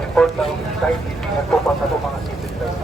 Report lang kahit nagpupasa po mga citizen.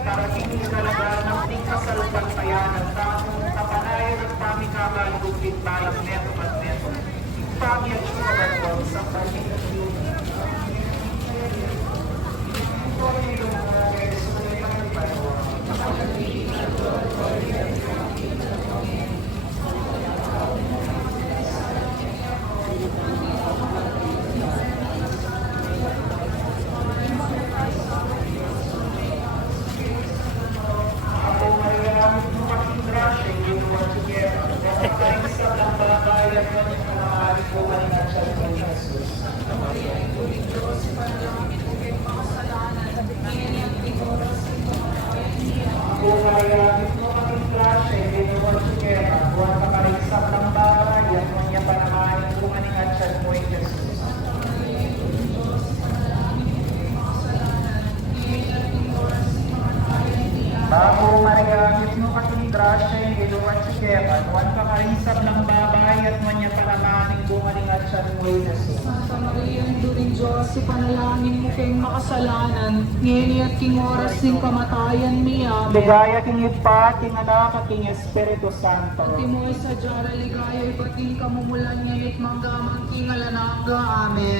Karating talaga ng tingkasal pagpayan ng taong kapanayan at pamikaman bukit balang neto at neto. Pamiyag sa banwang sa kanyang Bago marigamit mo kasing grasya, iluwan si Kevan, huwag ka karisap ng babay at manya panamaning bungaling at siya ng Jesus. Santa Maria, Induring Diyos, ipanalangin mo kayong makasalanan, ngayon at king oras ng kamatayan niya. Ligaya king Ipa, king Anak, at king Espiritu Santo. At imoy sa Diyara, ligaya, ibating kamumulan ngayon at manggamang king Alananga. Amen.